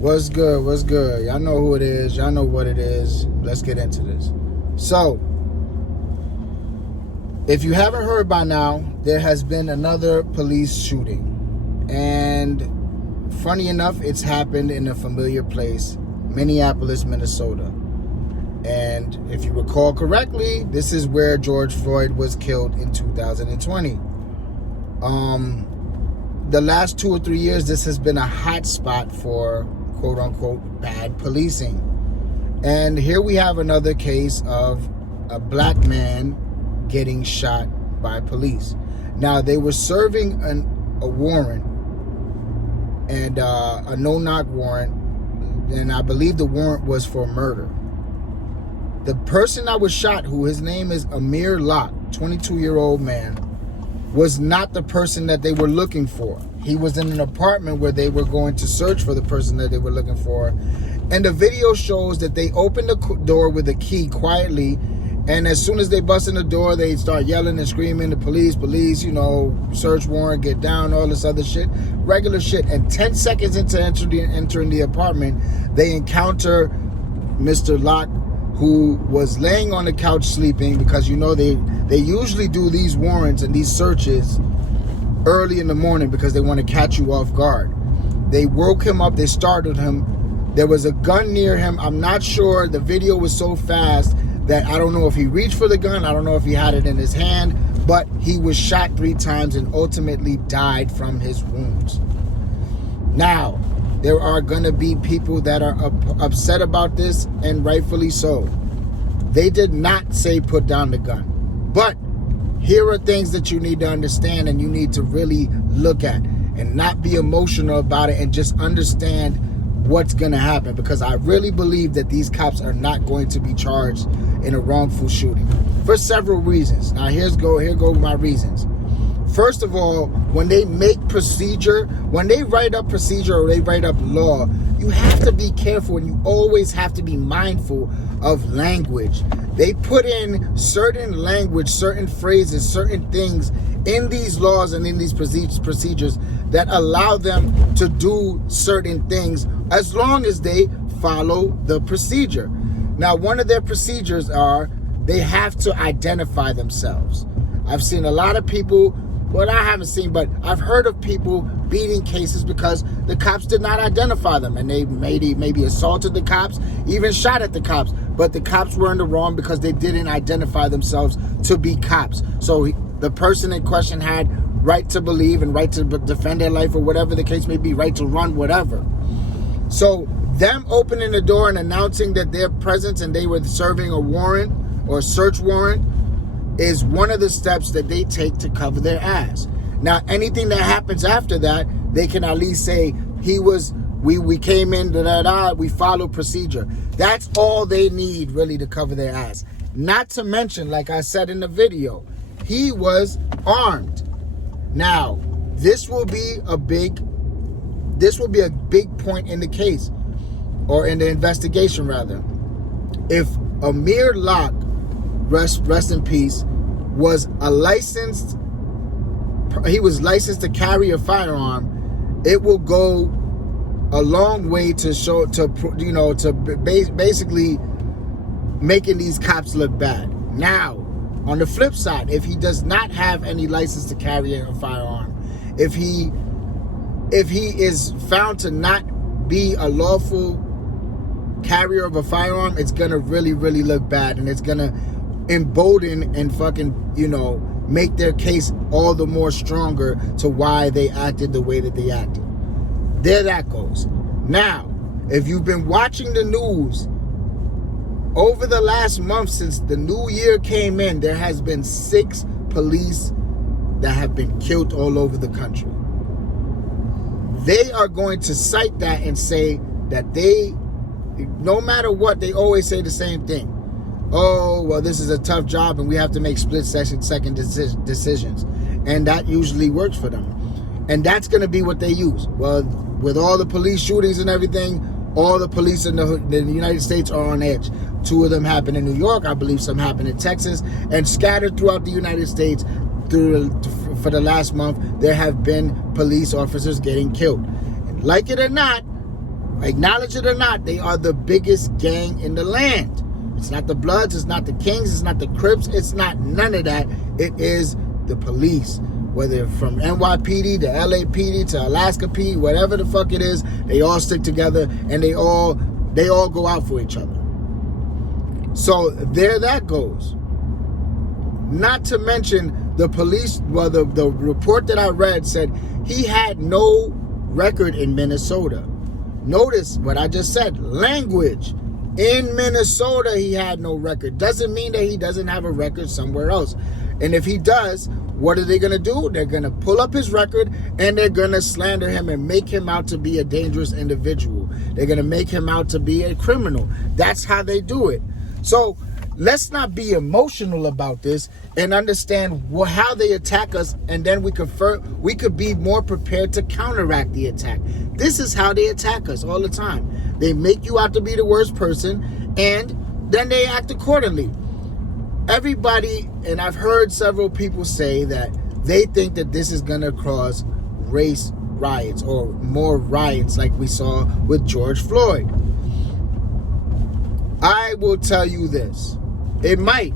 What's good? What's good? Y'all know who it is. Y'all know what it is. Let's get into this. So, if you haven't heard by now, there has been another police shooting. And funny enough, it's happened in a familiar place, Minneapolis, Minnesota. And if you recall correctly, this is where George Floyd was killed in 2020. The last 2 or 3 years, this has been a hot spot for quote-unquote bad policing. And here we have another case of a black man getting shot by police. Now, they were serving a warrant, and a no-knock warrant, and I believe the warrant was for murder. The person that was shot, who his name is Amir Locke, 22-year-old man, was not the person that they were looking for. He was in an apartment where they were going to search for the person that they were looking for. And the video shows that they opened the door with a key quietly, and as soon as they bust in the door, they start yelling and screaming, the police, you know, search warrant, get down, all this other shit, regular shit. And 10 seconds into entering the apartment, they encounter Mr. Locke, who was laying on the couch sleeping, because you know they usually do these warrants and these searches early in the morning because they want to catch you off guard. They woke him up, they startled him. There was a gun near him. I'm not sure. The video was so fast that I don't know if he reached for the gun. I don't know if he had it in his hand, but he was shot 3 times and ultimately died from his wounds. Now, there are going to be people that are upset about this, and rightfully so. They did not say put down the gun. But here are things that you need to understand and you need to really look at and not be emotional about it and just understand what's going to happen, because I really believe that these cops are not going to be charged in a wrongful shooting for several reasons. Now, here go my reasons. First of all, when they make procedure, when they write up procedure or they write up law, you have to be careful and you always have to be mindful of language. They put in certain language, certain phrases, certain things in these laws and in these procedures that allow them to do certain things as long as they follow the procedure. Now, one of their procedures are they have to identify themselves. I've seen a lot of people, well, I haven't seen, but I've heard of people beating cases because the cops did not identify them, and they maybe assaulted the cops, even shot at the cops, but the cops were in the wrong because they didn't identify themselves to be cops. So the person in question had right to believe and right to defend their life, or whatever the case may be, right to run, whatever. So them opening the door and announcing that their presence and they were serving a warrant or a search warrant is one of the steps that they take to cover their ass. Now, anything that happens after that, they can at least say, we came in, we followed procedure. That's all they need, really, to cover their ass. Not to mention, like I said in the video, he was armed. Now, this will be a big point in the case, or in the investigation, rather. If Amir Locke, rest in peace, was licensed to carry a firearm, it will go a long way to basically making these cops look bad. Now, on the flip side, if he does not have any license to carry a firearm, if he is found to not be a lawful carrier of a firearm, it's gonna really, really look bad, and it's gonna embolden and fucking, make their case all the more stronger to why they acted the way that they acted. There that goes. Now, if you've been watching the news over the last month since the new year came in, there has been 6 police that have been killed all over the country. They are going to cite that and say that no matter what, they always say the same thing. Oh, well, this is a tough job and we have to make split-second decisions. And that usually works for them. And that's going to be what they use. Well, with all the police shootings and everything, all the police in the United States are on edge. 2 of them happened in New York. I believe some happened in Texas. And scattered throughout the United States for the last month, there have been police officers getting killed. And like it or not, Acknowledge it or not, they are the biggest gang in the land. It's not the Bloods, it's not the Kings, it's not the Crips, it's not none of that. It is the police. Whether from NYPD to LAPD to Alaska PD, whatever the fuck it is, they all stick together and they all go out for each other. So there that goes. Not to mention the police, well, the report that I read said he had no record in Minnesota. Notice what I just said, language. In Minnesota, he had no record. Doesn't mean that he doesn't have a record somewhere else. And if he does, what are they going to do? They're going to pull up his record and they're going to slander him and make him out to be a dangerous individual. They're going to make him out to be a criminal. That's how they do it. So let's not be emotional about this and understand how they attack us, and then we could be more prepared to counteract the attack. This is how they attack us all the time. They make you out to be the worst person, and then they act accordingly. Everybody, and I've heard several people say that they think that this is going to cause race riots or more riots like we saw with George Floyd. I will tell you this. It might.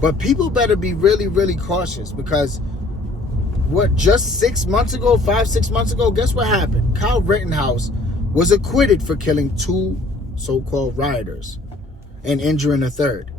But people better be really, really cautious, because just 6 months ago, 5-6 months ago, guess what happened? Kyle Rittenhouse was acquitted for killing 2 so-called rioters and injuring a third.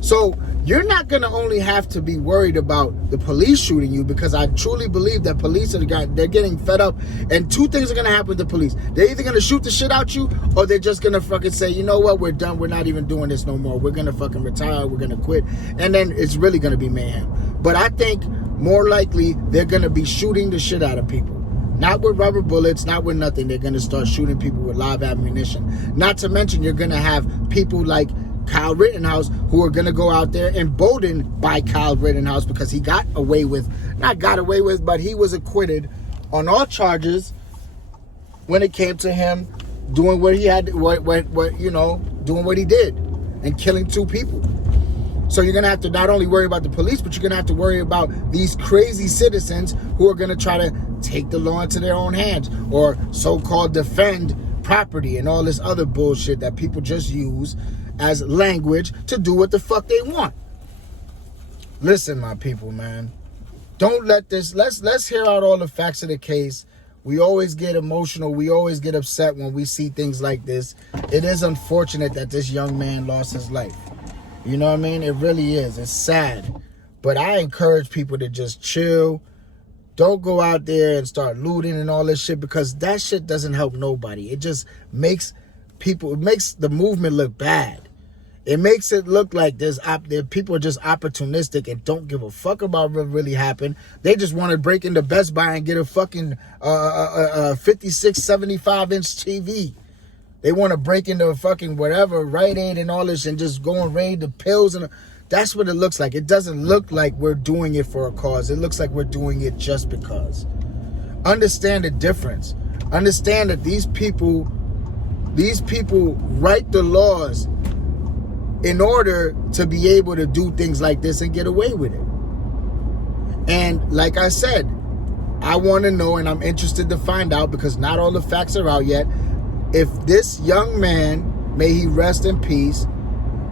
So you're not going to only have to be worried about the police shooting you, because I truly believe that police they're getting fed up, and 2 things are going to happen with the police. They're either going to shoot the shit out you, or they're just going to fucking say, you know what, we're done. We're not even doing this no more. We're going to fucking retire. We're going to quit. And then it's really going to be mayhem. But I think more likely they're going to be shooting the shit out of people. Not with rubber bullets, not with nothing. They're going to start shooting people with live ammunition. Not to mention you're going to have people like Kyle Rittenhouse who are going to go out there emboldened by Kyle Rittenhouse, because he got away with, but he was acquitted on all charges when it came to him doing what he had, doing what he did and killing 2 people. So you're going to have to not only worry about the police, but you're going to have to worry about these crazy citizens who are going to try to take the law into their own hands, or so-called defend property and all this other bullshit that people just use as language to do what the fuck they want. Listen, my people, man. Don't let this, let's hear out all the facts of the case. We always get emotional. We always get upset when we see things like this. It is unfortunate that this young man lost his life. You know what I mean? It really is. It's sad. But I encourage people to just chill. Don't go out there and start looting and all this shit, because that shit doesn't help nobody. It just makes the movement look bad. It makes it look like people are just opportunistic and don't give a fuck about what really happened. They just want to break into Best Buy and get a fucking 56, 75-inch TV. They want to break into a fucking whatever, Rite Aid and all this, and just go and raid the pills. And that's what it looks like. It doesn't look like we're doing it for a cause. It looks like we're doing it just because. Understand the difference. Understand that these people write the laws in order to be able to do things like this and get away with it. And like I said, I want to know, and I'm interested to find out, because not all the facts are out yet, if this young man, may he rest in peace,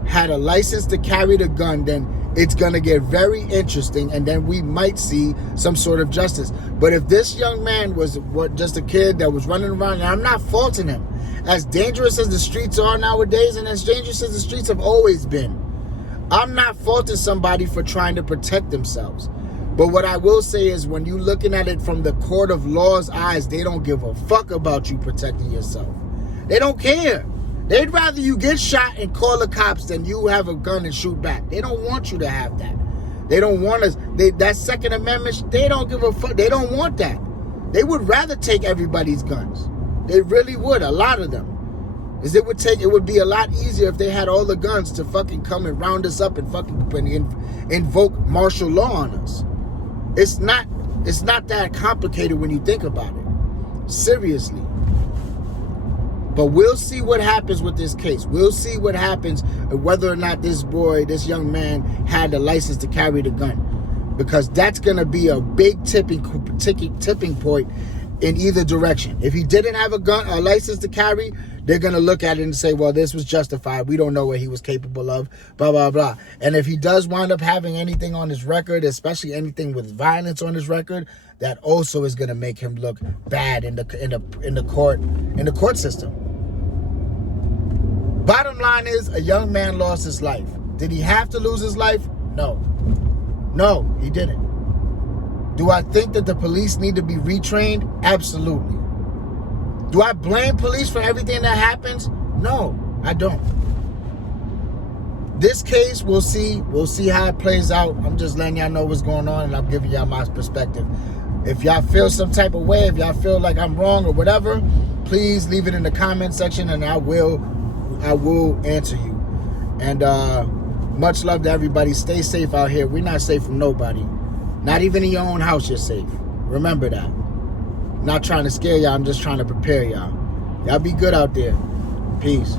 had a license to carry the gun, then it's going to get very interesting, and then we might see some sort of justice. But if this young man was just a kid that was running around, and I'm not faulting him, as dangerous as the streets are nowadays, and as dangerous as the streets have always been, I'm not faulting somebody for trying to protect themselves. But what I will say is, when you're looking at it from the court of law's eyes, they don't give a fuck about you protecting yourself. They don't care. They'd rather you get shot and call the cops than you have a gun and shoot back. They don't want you to have that. They don't want us. That Second Amendment, they don't give a fuck. They don't want that. They would rather take everybody's guns. They really would, a lot of them. It would be a lot easier if they had all the guns to fucking come and round us up and fucking invoke martial law on us. It's not that complicated when you think about it. Seriously. But we'll see what happens with this case. We'll see what happens, whether or not this young man had the license to carry the gun. Because that's going to be a big tipping point. in either direction. If he didn't have a license to carry, they're going to look at it and say, well, this was justified. We don't know what he was capable of, blah, blah, blah. And if he does wind up having anything on his record, especially anything with violence on his record, that also is going to make him look bad in the court system. Bottom line is, a young man lost his life. Did he have to lose his life? No. No, he didn't. Do I think that the police need to be retrained? Absolutely. Do I blame police for everything that happens? No, I don't. This case, we'll see. We'll see how it plays out. I'm just letting y'all know what's going on, and I'm giving y'all my perspective. If y'all feel some type of way, if y'all feel like I'm wrong or whatever, please leave it in the comment section, and I will answer you. And much love to everybody. Stay safe out here. We're not safe from nobody. Not even in your own house, you're safe. Remember that. I'm not trying to scare y'all. I'm just trying to prepare y'all. Y'all be good out there. Peace.